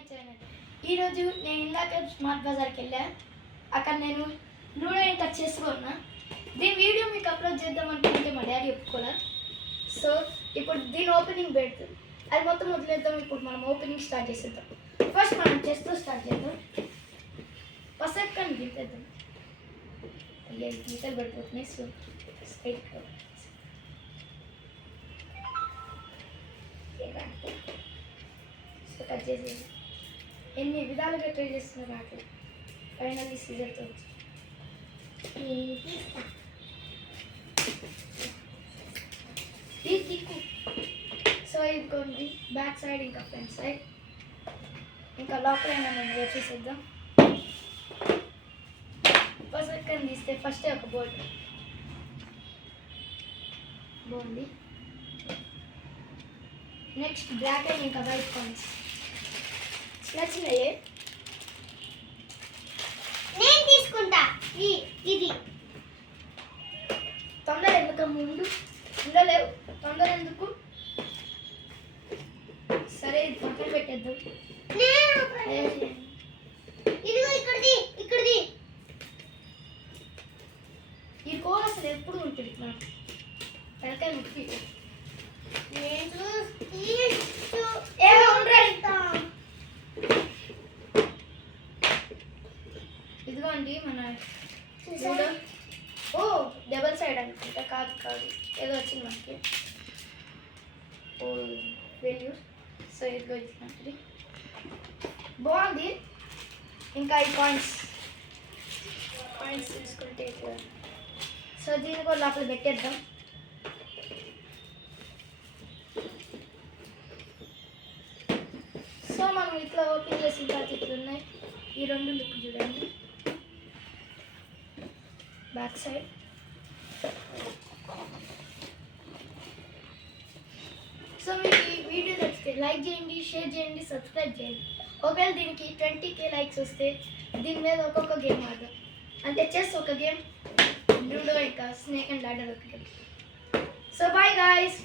My channel. ఈరోజు నేను ఇందాక స్మార్ట్ బజార్కి వెళ్ళాను. అక్కడ నేను లూడో ఇంకా చేసుకున్నా. దీని వీడియో మీకు అప్లోడ్ చేద్దాం అనుకుంటే మా డాడీ ఒప్పుకోలే. సో ఇప్పుడు దీని ఓపెనింగ్ పెడుతుంది. అది మొత్తం వదిలేద్దాం. ఇప్పుడు మనం ఓపెనింగ్ స్టార్ట్ చేసేద్దాం. ఫస్ట్ మనం చెస్తో స్టార్ట్ చేద్దాం. ఫస్ట్ కానీ గీతేద్దాం. అయ్యా గీతలు పడిపోతున్నాయి. సో స్ట్రైట్ కట్ చేసేది. ఎన్ని విధాలుగా ట్రై చేస్తున్నారు నాకు. ఫైనల్లీ సీజర్తో సో ఇదిగోండి బ్యాక్ సైడ్ ఇంకా ఫ్రంట్ సైడ్ ఇంకా లోపల అయినా మనం వచ్చేసేద్దాం. ఫస్ట్ ఎక్కడ తీస్తే ఫస్ట్ ఒక బోర్డ్ బాగుంది. నెక్స్ట్ బ్లాక్ అండ్ ఇంకా వైట్ కాయిన్స్ నచ్చినాయే. నేను తీసుకుంటా. ఇది తొందర ఎందుకు ముందు ఉండలేవు. తొందర ఎందుకు? సరే ఇది పక్కన పెట్టేద్దాం. ఇదిగో ఇక్కడిది ఇక్కడిది. ఈ కోర్ అసలు ఎప్పుడు ఉంటుంది మనకు వెనకాల ముక్కి. ఇదిగోండి మన ఓ డబల్ సైడ్ అనుకుంటా. కాదు ఏదో వచ్చింది మనకి. ఓ వెల్యూర్. సో ఇదిగో ఇచ్చినట్టు బాగుంది. ఇంకా ఈ కాయిన్స్ తీసుకుంటే సో దీన్ని కూడా లోపల పెట్టేద్దాం. సో మనం ఇట్లా ఓపెన్ చేసిన తర్వాత ఇట్లా ఉన్నాయి. ఈ రెండు లుక్ చూడండి. బ్యాక్ సైడ్ సో మీకు ఈ వీడియో నచ్చితే లైక్ చేయండి, షేర్ చేయండి, సబ్స్క్రైబ్ చేయండి. ఒకవేళ దీనికి 20K లైక్స్ వస్తే దీని మీద ఒక్కొక్క గేమ్ ఆడదాం. అంటే చెస్ ఒక గేమ్, లూడో ఇంకా స్నేక్ అండ్ ల్యాడర్ ఒక గేమ్. So bye guys.